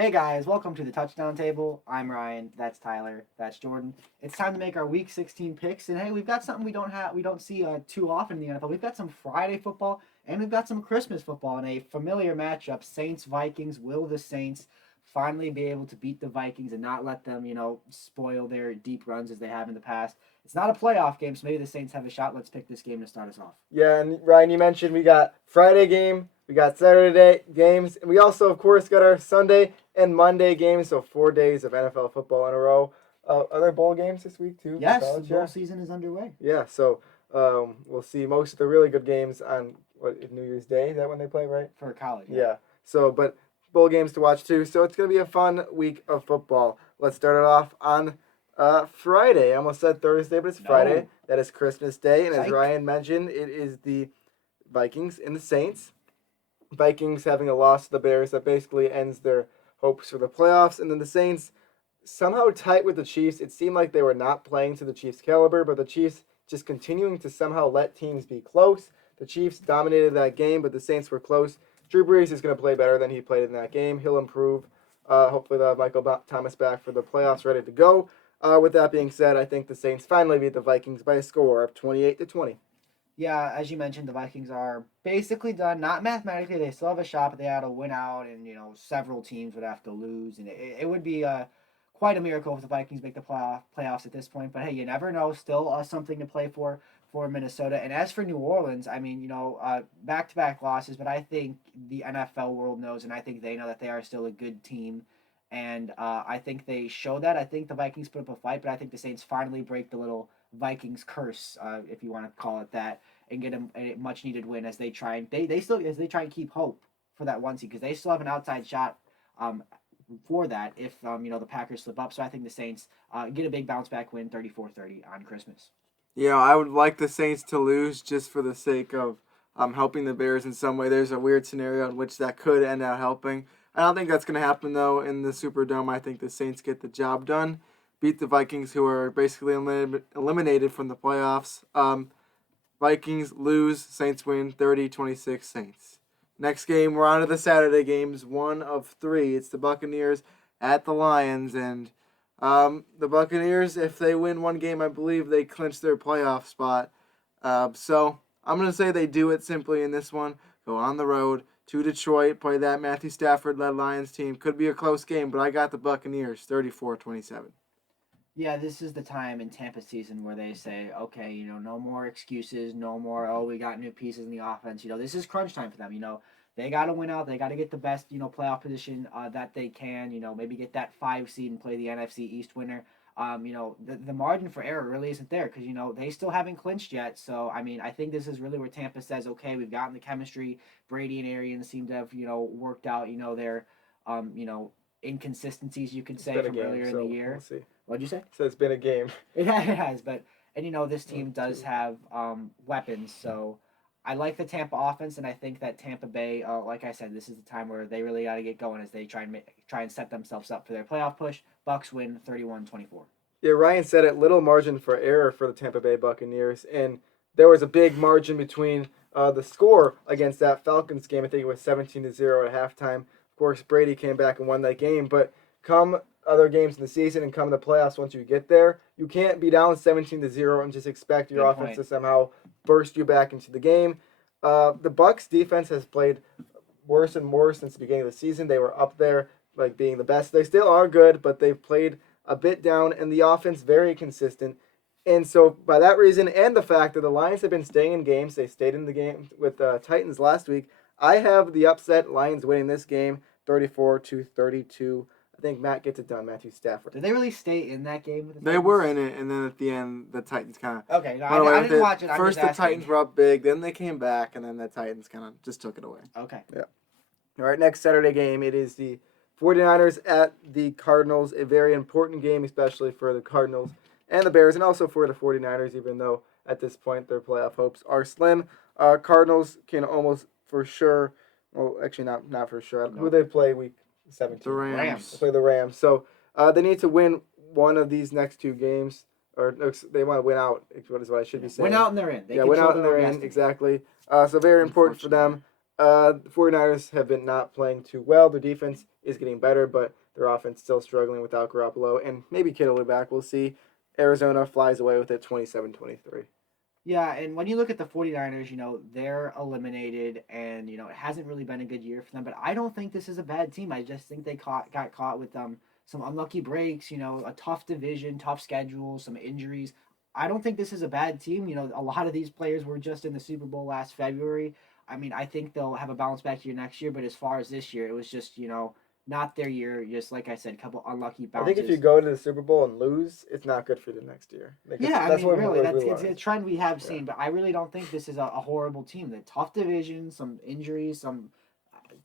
Hey guys, welcome to the Touchdown Table. I'm Ryan. That's Tyler. That's Jordan. It's time to make our Week 16 picks, and hey, we've got something we don't see too often in the NFL. We've got some Friday football, and we've got some Christmas football in a familiar matchup. Saints Vikings. Will the Saints finally be able to beat the Vikings and not let them, spoil their deep runs as they have in the past? It's not a playoff game, so maybe the Saints have a shot. Let's pick this game to start us off. Yeah, and Ryan, you mentioned we got Friday game, we got Saturday games, and we also, of course, got our Sunday and Monday games. So 4 days of NFL football in a row. Are there bowl games this week too? Yes, the bowl season is underway. Yeah. So we'll see most of the really good games on New Year's Day. Is that when they play, right? For college. Yeah. So, but bowl games to watch too. So it's gonna be a fun week of football. Let's start it off on Friday. I almost said Thursday, but it's Friday. That is Christmas Day, and as Ryan mentioned, it is the Vikings and the Saints. Vikings having a loss to the Bears that basically ends their hopes for the playoffs, and then the Saints somehow tight with the Chiefs. It seemed like they were not playing to the Chiefs' caliber, but the Chiefs just continuing to somehow let teams be close. The Chiefs dominated that game, but the Saints were close. Drew Brees is going to play better than he played in that game. He'll improve. Hopefully, they'll have Michael Thomas back for the playoffs, ready to go. With that being said, I think the Saints finally beat the Vikings by a score of 28-20. Yeah, as you mentioned, the Vikings are basically done. Not mathematically, they still have a shot, but they had to win out, and several teams would have to lose, and it would be quite a miracle if the Vikings make the playoffs at this point. But hey, you never know. Still something to play for Minnesota. And as for New Orleans, I mean, back-to-back losses, but I think the NFL world knows, and I think they know that they are still a good team. And I think they show that. I think the Vikings put up a fight, but I think the Saints finally break the little Vikings curse, if you want to call it that, and get a much needed win as they try and they still as they try and keep hope for that one seed because they still have an outside shot for that if the Packers slip up. So I think the Saints get a big bounce back win 34-30 on Christmas. I would like the Saints to lose just for the sake of helping the Bears in some way. There's a weird scenario in which that could end up helping. I don't think that's going to happen, though, in the Superdome. I think the Saints get the job done, beat the Vikings, who are basically eliminated from the playoffs. Vikings lose, Saints win 30-26 Saints. Next game, we're on to the Saturday games, one of three. It's the Buccaneers at the Lions, and the Buccaneers, if they win one game, I believe they clinch their playoff spot. So I'm going to say they do it simply in this one. Go on the road to Detroit, play that Matthew Stafford-led Lions team. Could be a close game, but I got the Buccaneers 34-27. Yeah, this is the time in Tampa season where they say, okay, no more excuses, no more, oh, we got new pieces in the offense. This is crunch time for them. They got to win out. They got to get the best, playoff position that they can. Maybe get that 5 seed and play the NFC East winner. The margin for error really isn't there because, they still haven't clinched yet. So, I mean, I think this is really where Tampa says, okay, we've gotten the chemistry. Brady and Arians seem to have, worked out, their, inconsistencies, you could say, from earlier in the year. We'll see. What'd you say? So it's been a game. It has, but this team does have weapons, so I like the Tampa offense, and I think that Tampa Bay, like I said, this is the time where they really got to get going as they try and set themselves up for their playoff push. Bucks win 31-24. Yeah, Ryan said it. Little margin for error for the Tampa Bay Buccaneers, and there was a big margin between the score against that Falcons game. I think it was 17-0 at halftime. Of course, Brady came back and won that game, but come other games in the season and come the playoffs, once you get there, you can't be down 17-0 and just expect your offense to somehow burst you back into the game. The Bucks defense has played worse and worse since the beginning of the season. They were up there like being the best. They still are good, but they've played a bit down, and the offense very consistent. And so by that reason and the fact that the Lions have been staying in games, they stayed in the game with the Titans last week, I have the upset Lions winning this game 34-32. I think Matt gets it done, Matthew Stafford. Did they really stay in that game? They were in it, and then at the end, the Titans kind of... Okay, no, I didn't watch it. First, the Titans were up big, then they came back, and then the Titans kind of just took it away. Okay. Yeah. All right, next Saturday game, it is the 49ers at the Cardinals, a very important game, especially for the Cardinals and the Bears, and also for the 49ers, even though at this point their playoff hopes are slim. Cardinals can almost for sure, well, actually not for sure. No. Who they play week 17? The Rams. They play the Rams. So they need to win one of these next two games, or they want to win out. What is what I should be saying? Win out and they're in. Win out and they're in. Exactly. So very important for them. The 49ers have been not playing too well. Their defense is getting better, but their offense still struggling without Garoppolo. And maybe Kittle will be back. We'll see. Arizona flies away with it 27-23. Yeah, and when you look at the 49ers, they're eliminated and, it hasn't really been a good year for them. But I don't think this is a bad team. I just think they got caught with some unlucky breaks, a tough division, tough schedule, some injuries. I don't think this is a bad team. A lot of these players were just in the Super Bowl last February. I mean, I think they'll have a bounce back year next year. But as far as this year, it was just, not their year. Just like I said, a couple unlucky bounces. I think if you go to the Super Bowl and lose, it's not good for the next year. Yeah, I mean, really, it's a trend we have seen. But I really don't think this is a horrible team. The tough division, some injuries, some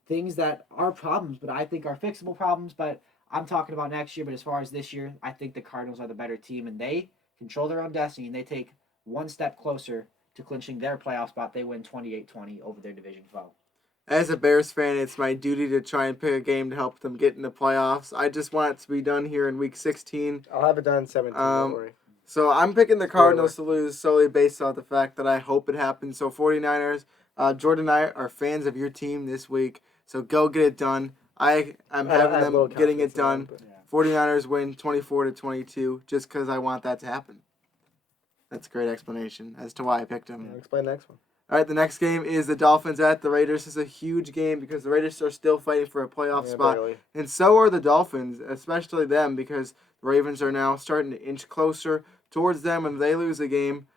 things that are problems, but I think are fixable problems. But I'm talking about next year. But as far as this year, I think the Cardinals are the better team, and they control their own destiny, and they take one step closer to clinching their playoff spot. They win 28-20 over their division foe. As a Bears fan, it's my duty to try and pick a game to help them get in the playoffs. I just want it to be done here in Week 16. I'll have it done in 17, don't worry. So I'm picking the Cardinals to lose solely based on the fact that I hope it happens. So 49ers, Jordan and I are fans of your team this week. So go get it done. I'm having them getting it done. 49ers win 24-22 just because I want that to happen. That's a great explanation as to why I picked them. I'll explain the next one. All right, the next game is the Dolphins at the Raiders. This is a huge game because the Raiders are still fighting for a playoff spot. Barely. And so are the Dolphins, especially them, because the Ravens are now starting to inch closer towards them. And if they lose a game,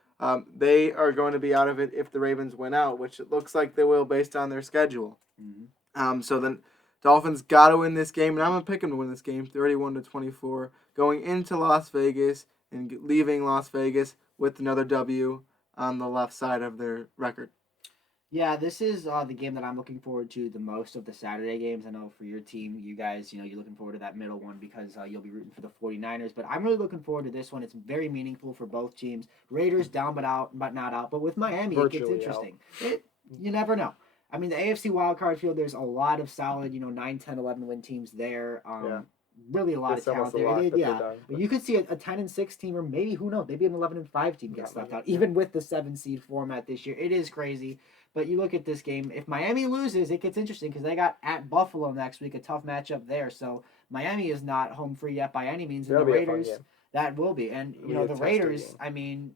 they are going to be out of it if the Ravens win out, which it looks like they will based on their schedule. Mm-hmm. So the Dolphins got to win this game, and I'm going to pick them to win this game 31-24, going into Las Vegas and leaving Las Vegas with another W on the left side of their record. Yeah, this is the game that I'm looking forward to the most of the Saturday games. I know for your team, you guys, you're looking forward to that middle one because you'll be rooting for the 49ers. But I'm really looking forward to this one. It's very meaningful for both teams. Raiders down but not out. But with Miami, it gets interesting. You never know. I mean, the AFC wildcard field, there's a lot of solid, 9, 10, 11 win teams there. Really a lot of talent there. But you could see a 10-6 team, or maybe, who knows, maybe an 11-5 team gets left out, even with the 7-seed format this year. It is crazy. But you look at this game, if Miami loses, it gets interesting because they got at Buffalo next week, a tough matchup there. So Miami is not home free yet by any means. And the Raiders, that will be. And, the Raiders, I mean,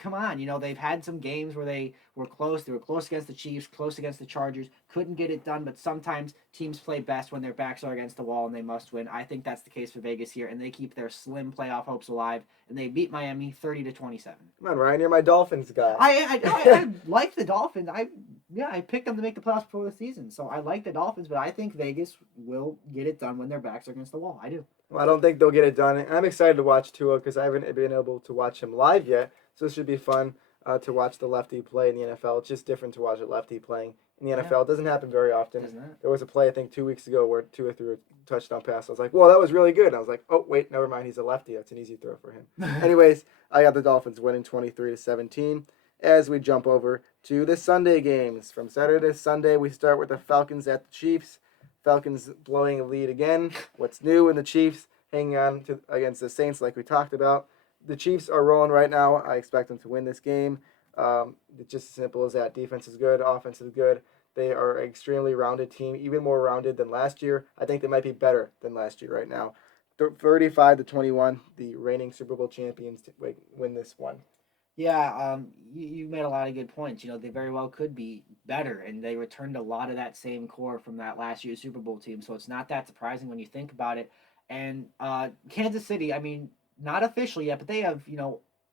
come on, they've had some games where they were close. They were close against the Chiefs, close against the Chargers, couldn't get it done. But sometimes teams play best when their backs are against the wall and they must win. I think that's the case for Vegas here, and they keep their slim playoff hopes alive, and they beat Miami 30-27. Come on, Ryan, you're my Dolphins guy. I like the Dolphins. I picked them to make the playoffs before the season, so I like the Dolphins, but I think Vegas will get it done when their backs are against the wall. I do. Well, I don't think they'll get it done. I'm excited to watch Tua because I haven't been able to watch him live yet. So this should be fun to watch the lefty play in the NFL. It's just different to watch a lefty playing in the NFL. It doesn't happen very often. There was a play, I think, 2 weeks ago where Tua threw a touchdown pass. I was like, well, that was really good. And I was like, oh, wait, never mind. He's a lefty. That's an easy throw for him. Anyways, I got the Dolphins winning 23-17. As we jump over to the Sunday games. From Saturday to Sunday, we start with the Falcons at the Chiefs. Falcons blowing a lead again. What's new in the Chiefs? Hanging on against the Saints like we talked about. The Chiefs are rolling right now. I expect them to win this game. It's just as simple as that. Defense is good. Offense is good. They are an extremely rounded team, even more rounded than last year. I think they might be better than last year right now. 35-21, the reigning Super Bowl champions win this one. Yeah, you made a lot of good points. They very well could be better, and they returned a lot of that same core from that last year's Super Bowl team, so it's not that surprising when you think about it. And Kansas City, I mean, not officially yet, but they have,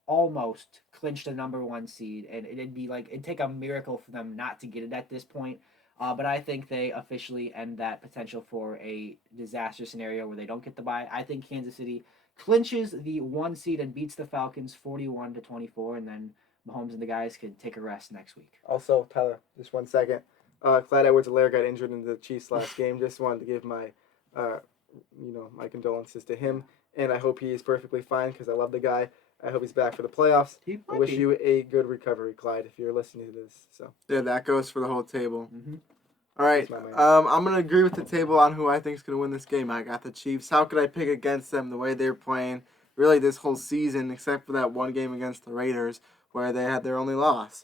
almost clinched the number 1 seed, and it'd take a miracle for them not to get it at this point. But I think they officially end that potential for a disaster scenario where they don't get the bye. I think Kansas City clinches the 1 seed and beats the Falcons 41-24, and then Mahomes and the guys could take a rest next week. Also, Tyler, just 1 second. Clyde Edwards-Helaire got injured in the Chiefs last game. Just wanted to give my, my condolences to him, and I hope he is perfectly fine because I love the guy. I hope he's back for the playoffs. I wish you a good recovery, Clyde, if you're listening to this. So yeah, that goes for the whole table. Mm-hmm. All right, I'm going to agree with the table on who I think is going to win this game. I got the Chiefs. How could I pick against them the way they're playing really this whole season, except for that one game against the Raiders where they had their only loss?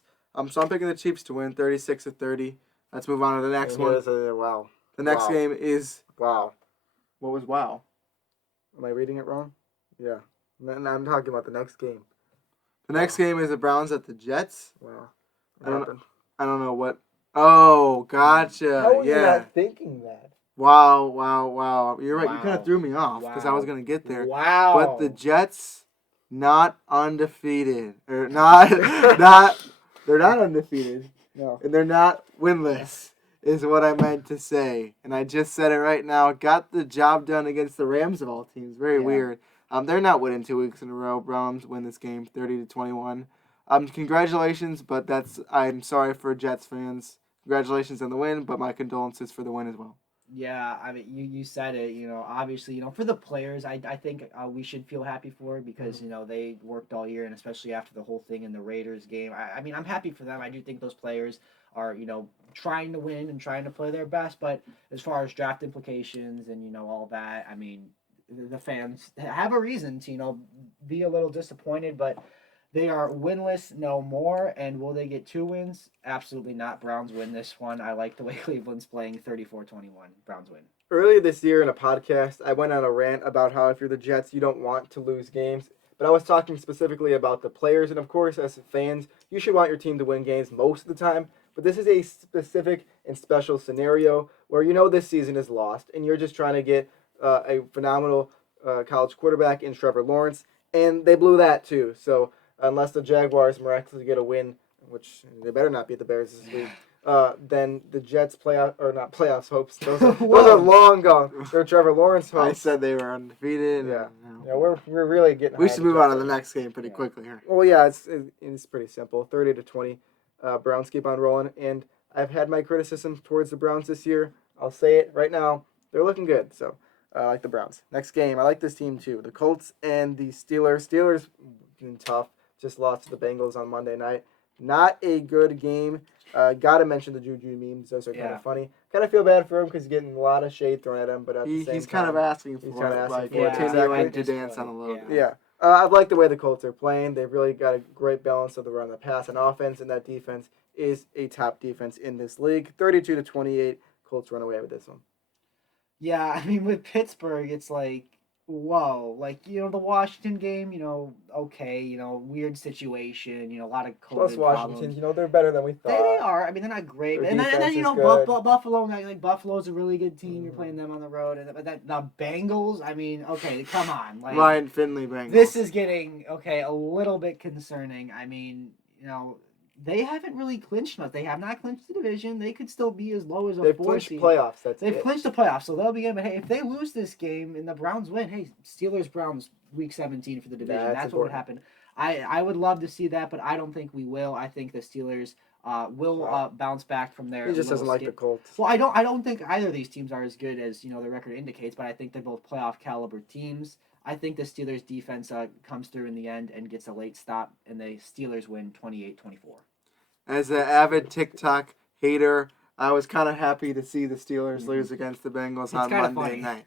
So I'm picking the Chiefs to win 36-30. Let's move on to the next one. Wow. The next Wow. game is Wow. what was wow? Am I reading it wrong? Yeah. No, I'm talking about the next game. The next game is the Browns at the Jets. Wow. I don't know what. Oh, gotcha. How was yeah. you not thinking that? Wow. You're right. You kind Wow. of threw me off because I was gonna get there. Wow. But the Jets, not undefeated, or not. They're not undefeated, No. and they're not winless. Is what I meant to say, and I just said it right now. Got the job done against the Rams of all teams. Very weird. They're not winning 2 weeks in a row. Browns win this game 30-21. Congratulations, but I'm sorry for Jets fans. Congratulations on the win, but my condolences for the win as well. Yeah, I mean, you said it. Obviously, for the players, I think we should feel happy for it because they worked all year, and especially after the whole thing in the Raiders game. I mean, I'm happy for them. I do think those players are trying to win and trying to play their best. But as far as draft implications and all that, I mean, the fans have a reason to be a little disappointed, but. They are winless no more, and will they get 2 wins? Absolutely not. Browns win this one. I like the way Cleveland's playing 34-21. Browns win. Earlier this year in a podcast, I went on a rant about how if you're the Jets, you don't want to lose games. But I was talking specifically about the players, and of course, as fans, you should want your team to win games most of the time. But this is a specific and special scenario where this season is lost, and you're just trying to get a phenomenal college quarterback in Trevor Lawrence, and they blew that too. So unless the Jaguars miraculously get a win, which they better not beat the Bears this week, then the Jets playoffs hopes. Those are long gone. They're Trevor Lawrence hopes. I said they were undefeated. Yeah. We're really getting. We should move on to the next game pretty quickly here. Well, yeah, it's pretty simple. 30-20. Browns keep on rolling, and I've had my criticism towards the Browns this year. I'll say it right now. They're looking good, so I like the Browns. Next game, I like this team too. The Colts and the Steelers. Steelers been tough. Just lost to the Bengals on Monday night. Not a good game. Gotta mention the Juju memes. Those are kind of funny. Kind of feel bad for him because he's getting a lot of shade thrown at him, but at the same time, he's kind of asking for continuing to dance on a little bit. Yeah. I like the way the Colts are playing. They've really got a great balance of the run, the pass, and offense, and that defense is a top defense in this league. 32-28, Colts run away with this one. Yeah, I mean, with Pittsburgh, it's like, whoa, like, the Washington game, okay, weird situation, a lot of COVID Plus Washington, problems. They're better than we thought. They are. I mean, they're not great. Their And then defense is Buffalo, like Buffalo's a really good team. You're playing them on the road. But the Bengals, I mean, okay, come on. Like, Ryan Finley Bengals. This is getting, a little bit concerning. I mean, they haven't really clinched much. They have not clinched the division. They could still be as low as a 4 seed. They've clinched playoffs. They've clinched the playoffs, so they'll be in. But hey, if they lose this game and the Browns win, hey, Steelers-Browns week 17 for the division. That's what would happen. I would love to see that, but I don't think we will. I think the Steelers will bounce back from there. He just doesn't like the Colts. Well, I don't think either of these teams are as good as their record indicates, but I think they're both playoff caliber teams. I think the Steelers defense comes through in the end and gets a late stop, and the Steelers win 28-24. As an avid TikTok hater, I was kind of happy to see the Steelers lose against the Bengals on Monday night.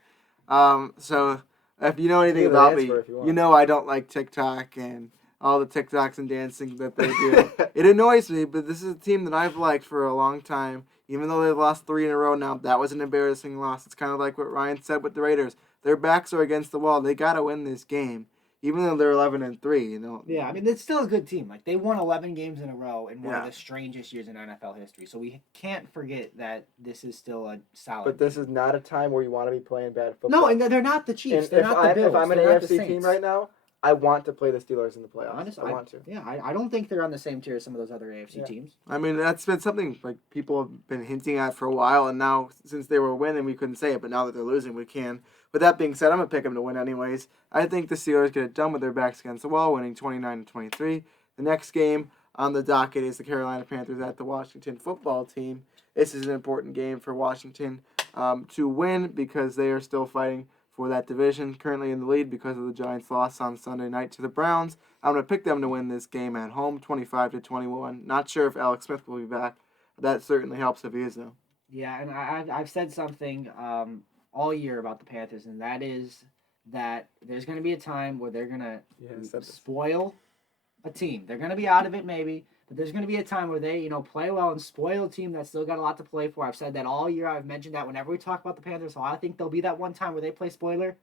So if you know anything about me, I don't like TikTok and all the TikToks and dancing that they do. It annoys me, but this is a team that I've liked for a long time. Even though they've lost 3 in a row now, that was an embarrassing loss. It's kind of like what Ryan said with the Raiders. Their backs are against the wall. They got to win this game, even though they're 11-3. Yeah, I mean, it's still a good team. Like, they won 11 games in a row in one of the strangest years in NFL history. So we can't forget that this is still a solid. But this is not a time where you want to be playing bad football. No, and they're not the Chiefs. And they're not the Bills. If I'm an AFC team right now, I want to play the Steelers in the playoffs. Honestly, I want to. Yeah, I don't think they're on the same tier as some of those other AFC teams. I mean, that's been something like people have been hinting at for a while, and now since they were winning, we couldn't say it, but now that they're losing, we can. With that being said, I'm going to pick them to win anyways. I think the Steelers get it done with their backs against the wall, winning 29-23. The next game on the docket is the Carolina Panthers at the Washington football team. This is an important game for Washington to win because they are still fighting for that division, currently in the lead because of the Giants' loss on Sunday night to the Browns. I'm going to pick them to win this game at home, 25-21. Not sure if Alex Smith will be back. That certainly helps if he is, though. Yeah, and I've said something all year about the Panthers, and that is that there's going to be a time where they're going to spoil a team. They're going to be out of it maybe, But there's going to be a time where they, play well and spoil a team that's still got a lot to play for. I've said that all year. I've mentioned that whenever we talk about the Panthers. So I think there'll be that one time where they play spoiler.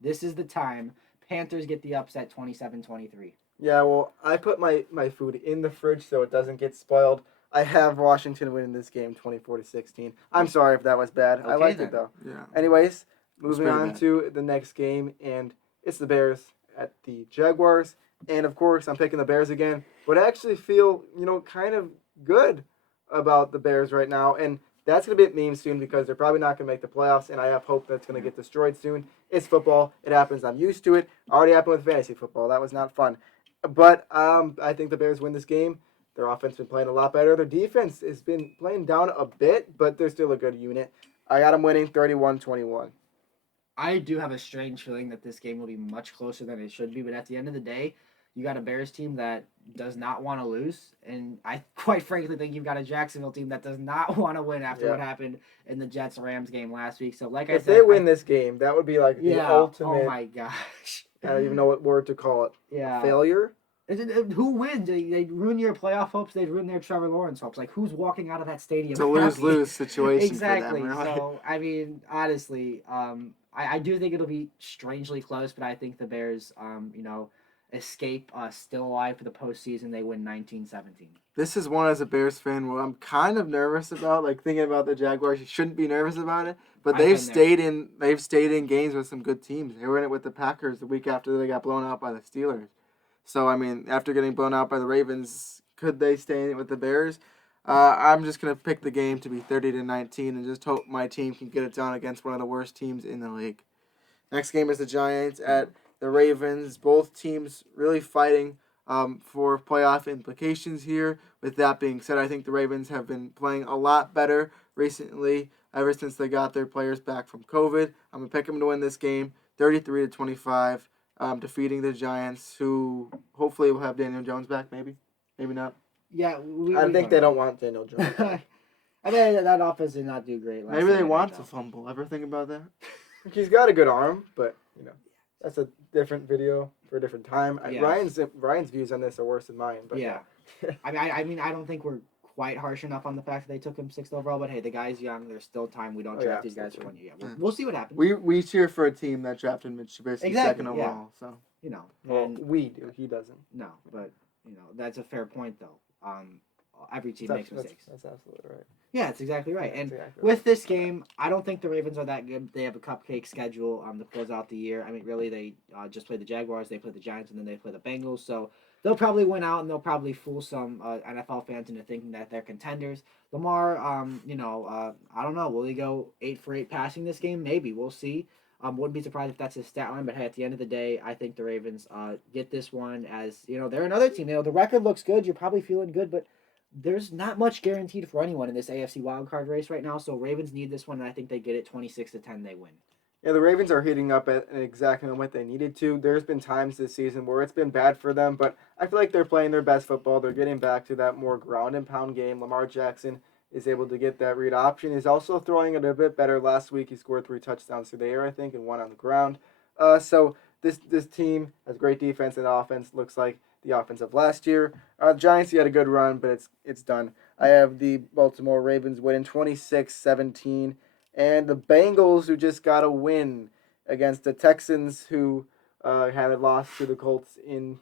This is the time. Panthers get the upset 27-23. Yeah, well, I put my food in the fridge so it doesn't get spoiled. I have Washington winning this game 24-16. I'm sorry if that was bad. I Okay, liked then. it, though. Yeah. Anyways, moving pretty on bad. to the next game, and it's the Bears at the Jaguars. And, of course, I'm picking the Bears again. But I actually feel, kind of good about the Bears right now. And that's going to be a meme soon because they're probably not going to make the playoffs, and I have hope that's going to get destroyed soon. It's football. It happens. I'm used to it. Already happened with fantasy football. That was not fun. But I think the Bears win this game. Their offense has been playing a lot better. Their defense has been playing down a bit, but they're still a good unit. I got them winning 31-21. I do have a strange feeling that this game will be much closer than it should be, but at the end of the day, you got a Bears team that does not want to lose, and I quite frankly think you've got a Jacksonville team that does not want to win after what happened in the Jets-Rams game last week. So, like I If said, they win this game, that would be like the yeah, ultimate. oh my gosh. I don't even know what word to call it. Yeah. Failure? Who wins? They ruin your playoff hopes. They ruin their Trevor Lawrence hopes. Like, who's walking out of that stadium? It's a lose-lose situation Exactly. for them, right? So, I mean, honestly, I do think it'll be strangely close, but I think the Bears, escape still alive for the postseason. They win 19-17. This is one as a Bears fan where I'm kind of nervous about, like thinking about the Jaguars. You shouldn't be nervous about it, but I've they've been there. stayed in games with some good teams. They were in it with the Packers the week after they got blown out by the Steelers. So I mean, after getting blown out by the Ravens, could they stay in it with the Bears? I'm just gonna pick the game to be 30-19 and just hope my team can get it done against one of the worst teams in the league. Next game is the Giants at the Ravens. Both teams really fighting for playoff implications here. With that being said, I think the Ravens have been playing a lot better recently ever since they got their players back from COVID. I'm going to pick them to win this game 33-25, defeating the Giants, who hopefully will have Daniel Jones back, maybe. Maybe not. Yeah, I think they don't want Daniel Jones. I mean, that offense did not do great. Maybe they want to fumble. Ever think about that? He's got a good arm, but, that's a different video for a different time. Yes. Ryan's views on this are worse than mine. But yeah. I mean, I don't think we're quite harsh enough on the fact that they took him 6th overall, but hey, the guy's young. There's still time. We don't draft these guys for 1 year. Yeah, we'll see what happens. We cheer for a team that drafted Mitch Trubisky second overall. So Well, and we do. He doesn't. no, but that's a fair point though. Every team makes mistakes. That's absolutely right. Yeah, that's exactly right. Yeah, And that's exactly with this game, I don't think the Ravens are that good. They have a cupcake schedule to close out the year. I mean, really, they just play the Jaguars, they play the Giants, and then they play the Bengals. So they'll probably win out, and they'll probably fool some NFL fans into thinking that they're contenders. Lamar, I don't know. Will he go 8 for 8 passing this game? Maybe. We'll see. Wouldn't be surprised if that's his stat line, but hey, at the end of the day, I think the Ravens get this one as, they're another team. The record looks good. You're probably feeling good, but there's not much guaranteed for anyone in this AFC wildcard race right now, so Ravens need this one, and I think they get it 26-10. They win. Yeah, the Ravens are heating up at an exact moment they needed to. There's been times this season where it's been bad for them, but I feel like they're playing their best football. They're getting back to that more ground and pound game. Lamar Jackson is able to get that read option. He's also throwing it a bit better. Last week he scored 3 touchdowns through the air, I think, and 1 on the ground. So this team has great defense and offense. Looks like the offense of last year. Giants, he had a good run, but it's done. I have the Baltimore Ravens winning 26-17, and the Bengals, who just got a win against the Texans, who had a loss to the Colts in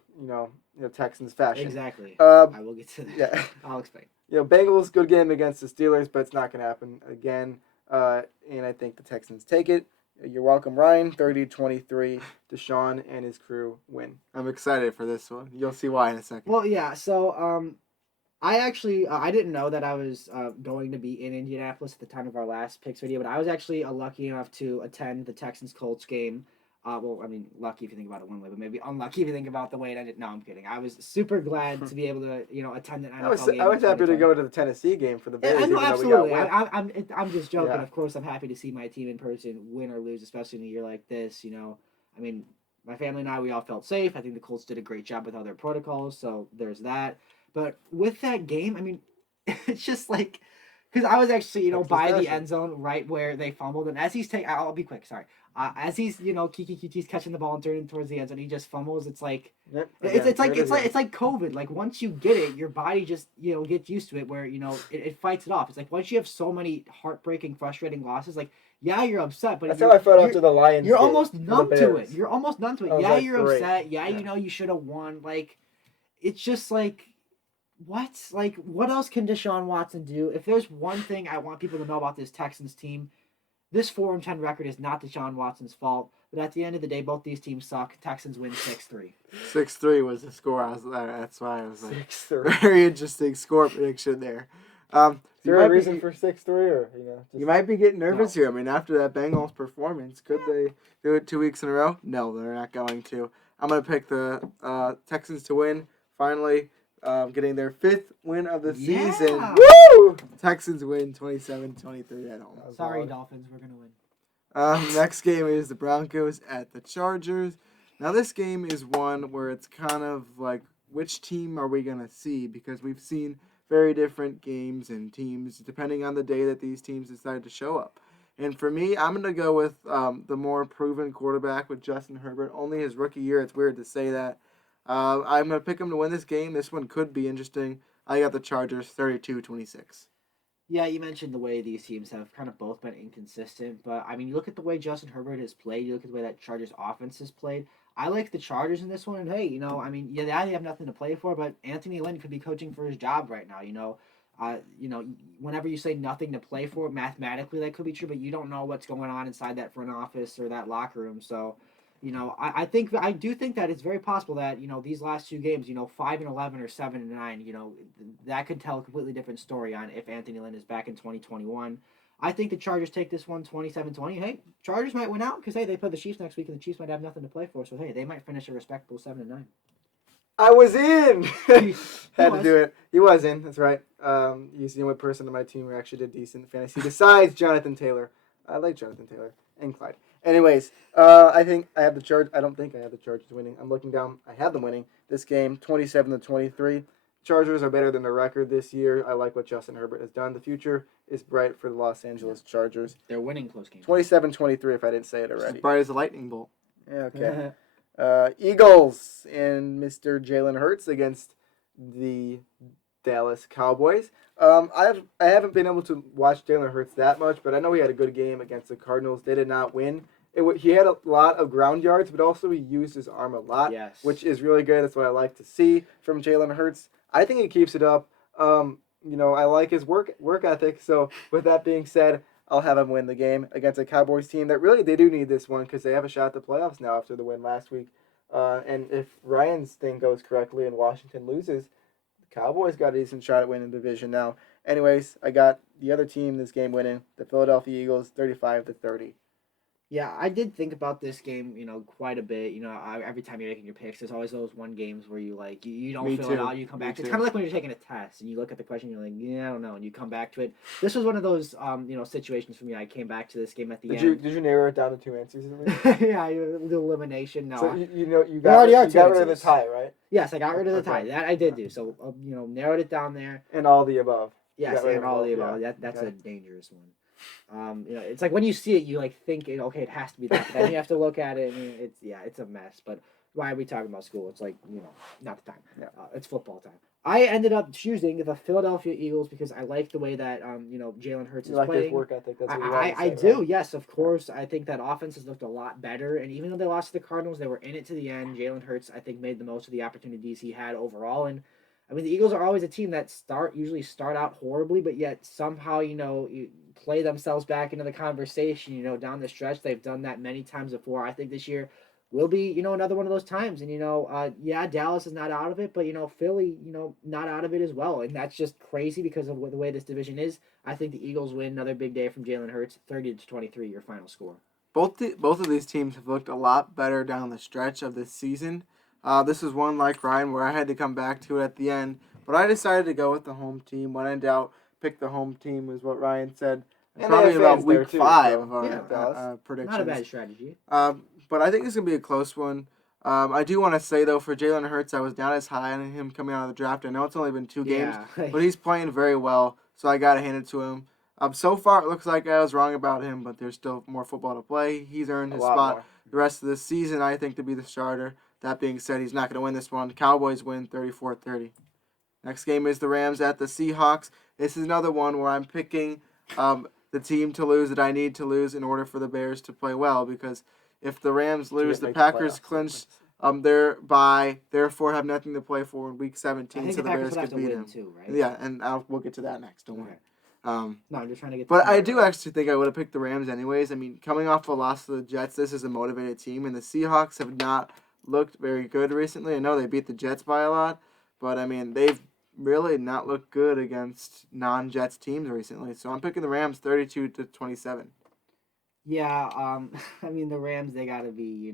Texans fashion. Exactly. I will get to that. Yeah. I'll explain. Bengals, good game against the Steelers, but it's not going to happen again. And I think the Texans take it. You're welcome, Ryan. 30-23. Deshaun and his crew win. I'm excited for this one. You'll see why in a second. Well, yeah. So, I actually I didn't know that I was going to be in Indianapolis at the time of our last picks video, but I was actually lucky enough to attend the Texans Colts game. Well, I mean, lucky if you think about it one way, but maybe unlucky if you think about the way it ended. No, I'm kidding. I was super glad to be able to, attend an NFL game. I was happy to go to the Tennessee game for the Bears. Yeah, no, absolutely. I'm I'm just joking. Yeah. Of course, I'm happy to see my team in person, win or lose, especially in a year like this. I mean, my family and I, we all felt safe. I think the Colts did a great job with all their protocols, so there's that. But with that game, I mean, it's just like, because I was actually, by the end zone right where they fumbled, and as he's taking, I'll be quick, sorry. As he's Kiki catching the ball and turning towards the end zone, he just fumbles. It's like Yep. it's like COVID. Like once you get it, your body just gets used to it. Where it fights it off. It's like once you have so many heartbreaking, frustrating losses, like yeah, you're upset, but That's how I felt you're- after the Lions. You're game almost for the numb to it. Bears. You're almost numb to I it. was Yeah, like, you're great. upset. Yeah, Yeah. you should have won. Like, it's just like, what? Like, what else can Deshaun Watson do? If there's one thing I want people to know about this Texans team, this 4-10 record is not Deshaun Watson's fault. But at the end of the day, both these teams suck. Texans win 6-3. 6-3 was the score. That's why I was like, 6-3. very interesting score prediction there. Is You there a might reason be, for 6-3 or you might be getting nervous here. I mean, after that Bengals performance, could they do it 2 weeks in a row? No, they're not going to. I'm going to pick the Texans to win. Finally, getting their 5th win of the season. Yeah. Woo! Texans win 27-23 at home. Sorry, Dolphins, we're gonna win. Next game is the Broncos at the Chargers. Now, this game is one where it's kind of like, which team are we going to see? Because we've seen very different games and teams depending on the day that these teams decide to show up. And for me, I'm going to go with the more proven quarterback with Justin Herbert. Only his rookie year. It's weird to say that. I'm going to pick him to win this game. This one could be interesting. I got the Chargers 32-26. Yeah, you mentioned the way these teams have kind of both been inconsistent, but I mean, you look at the way Justin Herbert has played, you look at the way that Chargers offense has played. I like the Chargers in this one, and hey, I mean, yeah, they have nothing to play for, but Anthony Lynn could be coaching for his job right now. Whenever you say nothing to play for, mathematically that could be true, but you don't know what's going on inside that front office or that locker room. So, I do think that it's very possible that these last 2 games, 5-11 or 7-9, that could tell a completely different story on if Anthony Lynn is back in 2021. I think the Chargers take this one 27-20. Hey, Chargers might win out because hey, they play the Chiefs next week and the Chiefs might have nothing to play for. So hey, they might finish a respectable 7-9. I was in. Had was. to do it. He was in. That's right. He's the only person on my team who actually did decent fantasy besides Jonathan Taylor. I like Jonathan Taylor and Clyde. Anyways, I think I have the Chargers. I don't think I have the Chargers winning. I'm looking down. I have them winning this game, 27-23. Chargers are better than their record this year. I like what Justin Herbert has done. The future is bright for the Los Angeles Chargers. They're winning close games. 27-23 if I didn't say it It's already. as bright as a lightning bolt. Yeah, okay. Eagles and Mr. Jalen Hurts against the Dallas Cowboys. I haven't been able to watch Jalen Hurts that much, but I know he had a good game against the Cardinals. They did not win. He had a lot of ground yards, but also he used his arm a lot, Yes. which is really good. That's what I like to see from Jalen Hurts. I think he keeps it up. I like his work ethic. So with that being said, I'll have him win the game against a Cowboys team that really they do need this one because they have a shot at the playoffs now after the win last week. And if Ryan's thing goes correctly and Washington loses, the Cowboys got a decent shot at winning the division now. Anyways, I got the other team this game winning, the Philadelphia Eagles, 35-30. Yeah, I did think about this game, quite a bit. Every time you're making your picks, there's always those one games where you like you don't Me fill too. it out, you come Me back to it. too. It's kind of like when you're taking a test and you look at the question, you're like, yeah, I don't know, and you come back to it. This was one of those situations for me. I came back to this game at the Did end. you narrow it down to 2 answers? At least? Yeah, the elimination. No, So you already got are two rid of the answers. tie, right? yes, I got rid of the tie. Okay. That I did do. So narrowed it down there. And all the above. Yes, got rid and of all both, the above. yeah. That's Okay. a dangerous one. It's like when you see it, you like think, okay, it has to be that. But then you have to look at it, and it's a mess. But why are we talking about school? It's like not the time. Yeah. It's football time. I ended up choosing the Philadelphia Eagles because I like the way that Jalen Hurts You is like playing. his work ethic. That's what you I want to say, do, right? yes, of course. I think that offense has looked a lot better, and even though they lost to the Cardinals, they were in it to the end. Jalen Hurts, I think, made the most of the opportunities he had overall, and I mean the Eagles are always a team that usually start out horribly, but yet somehow you play themselves back into the conversation. Down the stretch, they've done that many times before. I think this year will be another one of those times, and Dallas is not out of it, but Philly not out of it as well, and that's just crazy because of the way this division is. I think the Eagles win. Another big day from Jalen Hurts, 30-23, your final score. Both of these teams have looked a lot better down the stretch of this season. This is one like Ryan where I had to come back to it at the end, but I decided to go with the home team. When in doubt, pick the home team was what Ryan said. And Probably they have about fans there week too, 5 so, of our Dallas. predictions. Not a bad strategy. But I think it's going to be a close one. I do want to say, though, for Jalen Hurts, I was not as high on him coming out of the draft. I know it's only been 2 games, Yeah. but he's playing very well, so I got to hand it to him. So far, it looks like I was wrong about him, but there's still more football to play. He's earned A his lot spot more. the rest of the season, I think, to be the starter. That being said, he's not going to win this one. Cowboys win 34-30. Next game is the Rams at the Seahawks. This is another one where I'm picking the team to lose that I need to lose in order for the Bears to play well, because if the Rams lose, the make the Packers playoffs. clinch their bye, therefore have nothing to play for in Week I 17, think so the the Packers Bears would have could to beat win them. too, right? Yeah, and we'll get to that next. Don't worry. Okay. Um, No, I'm just trying to get. but I do actually think I would have picked the Rams anyways. I mean, coming off a loss to the Jets, this is a motivated team, and the Seahawks have not looked very good recently. I know they beat the Jets by a lot, but I mean, they've really not looked good against non-Jets teams recently. So I'm picking the Rams 32-27. Yeah, I mean the Rams, they got to be,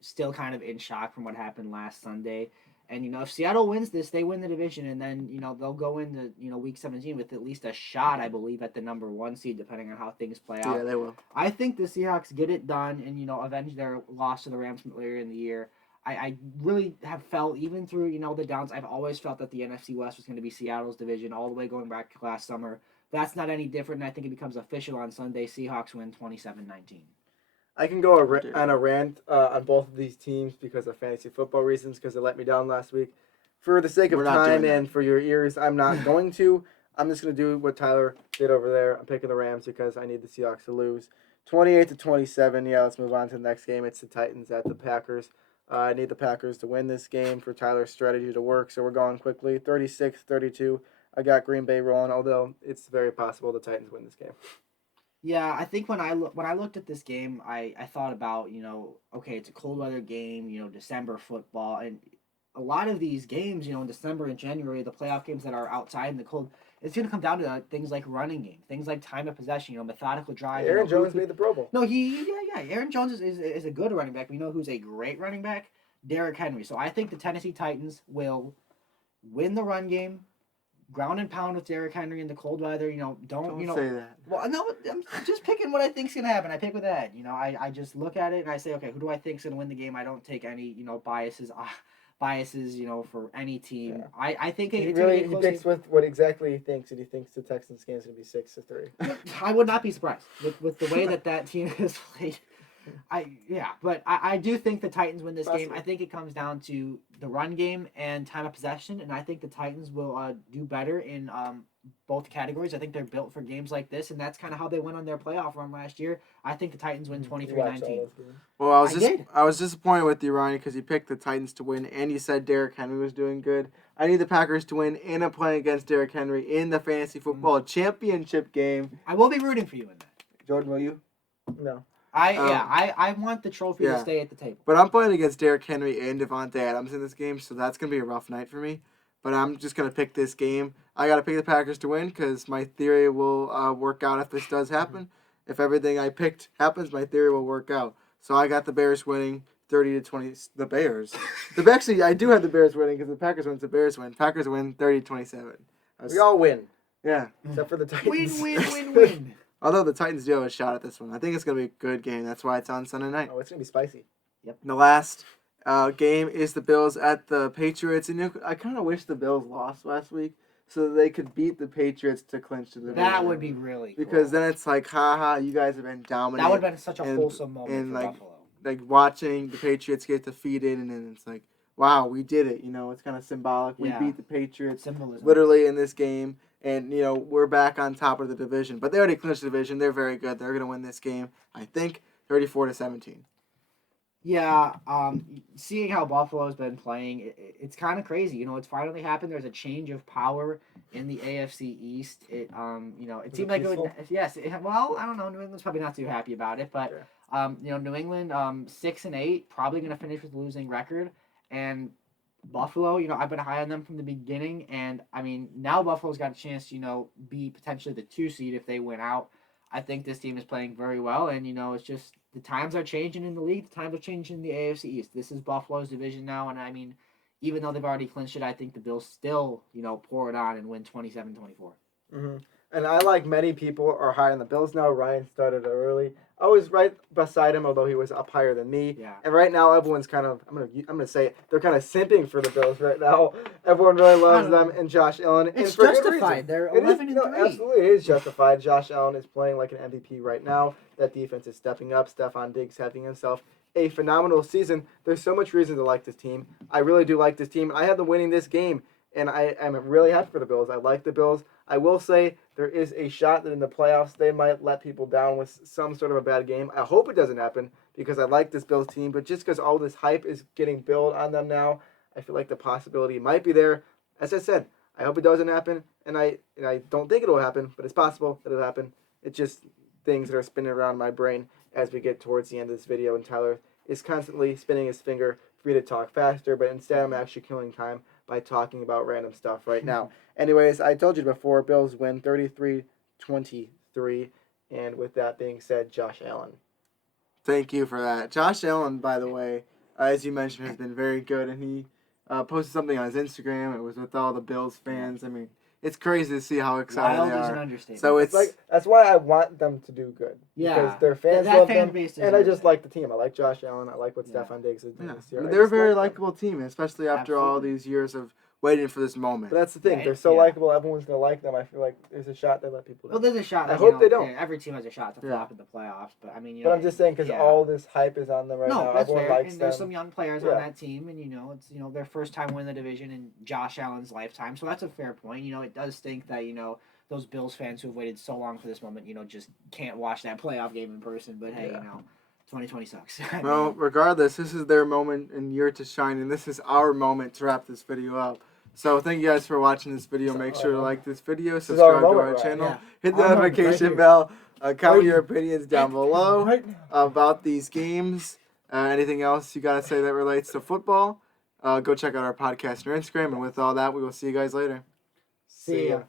still kind of in shock from what happened last Sunday. And if Seattle wins this, they win the division, and then they'll go into Week 17 with at least a shot, I believe, at the number 1 seed, depending on how things play out. Yeah, they will. I think the Seahawks get it done and avenge their loss to the Rams from earlier in the year. I really have felt, even through the downs, I've always felt that the NFC West was going to be Seattle's division all the way going back to last summer. That's not any different, and I think it becomes official on Sunday. Seahawks win 27-19. I can go on a rant on both of these teams because of fantasy football reasons, because they let me down last week. For the sake of We're not time doing that. and for your ears, I'm not going to. I'm just going to do what Tyler did over there. I'm picking the Rams because I need the Seahawks to lose. 28-27. Yeah, let's move on to the next game. It's the Titans at the Packers. I need the Packers to win this game for Tyler's strategy to work, so we're going quickly. 36-32. I got Green Bay rolling, although it's very possible the Titans win this game. Yeah, I think when I looked at this game, I thought about okay, it's a cold weather game, December football, and a lot of these games, in December and January, the playoff games that are outside in the cold, it's going to come down to things like running game, things like time of possession, methodical drive. Aaron Jones made the Pro Bowl. No, yeah. Aaron Jones is a good running back. We know who's a great running back, Derrick Henry. So I think the Tennessee Titans will win the run game, ground and pound with Derrick Henry in the cold weather. Don't say that. Well, no, I'm just picking what I think's gonna happen. I pick with that. I just look at it and I say, okay, who do I think's gonna win the game? I don't take any biases. For any team. Yeah. I think He picks with what exactly he thinks, and he thinks the Texans game is going to be 6-3. I would not be surprised with the way that team has played. But I do think the Titans win this game. I think it comes down to the run game and time of possession, and I think the Titans will do better in both categories. I think they're built for games like this, and that's kind of how they went on their playoff run last year. I think the Titans win 23-19. Well, I was disappointed with you, Ronnie, because you picked the Titans to win, and you said Derrick Henry was doing good. I need the Packers to win and I'm playing against Derrick Henry in the fantasy football championship game. I will be rooting for you in that. Jordan, will you? No. I want the trophy to stay at the table. But I'm playing against Derrick Henry and Devontae Adams in this game, so that's going to be a rough night for me. But I'm just going to pick this game. I got to pick the Packers to win because my theory will work out if this does happen. If everything I picked happens, my theory will work out. So I got the Bears winning 30-20. The Bears. Actually, I do have the Bears winning because the Packers win. The Bears win. Packers win 30-27. We all win. Yeah. Except for the Titans. Win. Although the Titans do have a shot at this one. I think it's going to be a good game. That's why it's on Sunday night. Oh, it's going to be spicy. Yep. The last game is the Bills at the Patriots. And I kind of wish the Bills lost last week so that they could beat the Patriots to clinch the division. That would be really cool. Because then it's like, haha, you guys have been dominant. That would have been such a wholesome moment for Buffalo. Like watching the Patriots get defeated, and then it's like, wow, we did it. It's kind of symbolic. We beat the Patriots Symbolism. literally in this game. And, we're back on top of the division. But they already clinched the division. They're very good. They're going to win this game, I think, 34-17. Yeah, seeing how Buffalo's been playing, it's kind of crazy. It's finally happened. There's a change of power in the AFC East. It seemed like it would. Yes. Well, I don't know. New England's probably not too happy about it, but New England 6-8, probably going to finish with a losing record, and Buffalo, I've been high on them from the beginning, and I mean now Buffalo's got a chance to be potentially the 2 seed if they win out. I think this team is playing very well, and it's just the times are changing in the league. The times are changing in the AFC East. This is Buffalo's division now, and I mean, even though they've already clinched it, I think the Bills still pour it on and win 27-24. Mm-hmm. And I, like many people, are high on the Bills now. Ryan started early. I was right beside him, although he was up higher than me. Yeah. And right now, everyone's kind of I'm gonna say it, they're kind of simping for the Bills right now. Everyone really loves them and Josh Allen. It's and for good justified. reason. They're It is, 11 no, and 3. absolutely, it is justified. Josh Allen is playing like an MVP right now. That defense is stepping up. Stephon Diggs having himself a phenomenal season. There's so much reason to like this team. I really do like this team. I have them winning this game, and I am really happy for the Bills. I like the Bills. I will say there is a shot that in the playoffs they might let people down with some sort of a bad game. I hope it doesn't happen because I like this Bills team, but just because all this hype is getting built on them now, I feel like the possibility might be there. As I said, I hope it doesn't happen, and I don't think it'll happen, but it's possible that it'll happen. It's just things that are spinning around my brain as we get towards the end of this video, and Tyler is constantly spinning his finger for me to talk faster, but instead I'm actually killing time by talking about random stuff right now. Anyways, I told you before, Bills win 33-23, and with that being said, Josh Allen. Thank you for that. Josh Allen, by the way, as you mentioned, has been very good, and he posted something on his Instagram. It was with all the Bills fans. I mean, it's crazy to see how excited Wild they is an are. understatement. So it's like that's why I want them to do good. Yeah. Because their fans That love fan them, base and I deserves just it. like the team. I like Josh Allen. I like what Yeah. Stephon Diggs is doing yeah. this year. I mean, I they're a just very like them. likable team, especially after all Absolutely. these years of waiting for this moment. But that's the thing. Yeah, They're so yeah. likable. Everyone's gonna like them. I feel like there's a shot they let people down. Well, there's a shot. I That, hope they don't. Yeah, every team has a shot to Yeah. flop in the playoffs, but I mean, you But know, I'm just saying because yeah. all this hype is on them right No, now. that's Everyone fair. likes And them. there's some young players Yeah. on that team, and it's their first time winning the division in Josh Allen's lifetime. So that's a fair point. It does stink that those Bills fans who have waited so long for this moment, just can't watch that playoff game in person. But hey, Yeah. 2020 sucks. Well, regardless, this is their moment and year to shine, and this is our moment to wrap this video up. So thank you guys for watching this video. Make sure to like this video, This is our subscribe to moment, our right? channel, Yeah. hit the Our moment, notification right bell, comment Right your here. opinions down below Right now. about these games. Anything else you got to say that relates to football? Go check out our podcast and our Instagram. And with all that, we will see you guys later. See ya.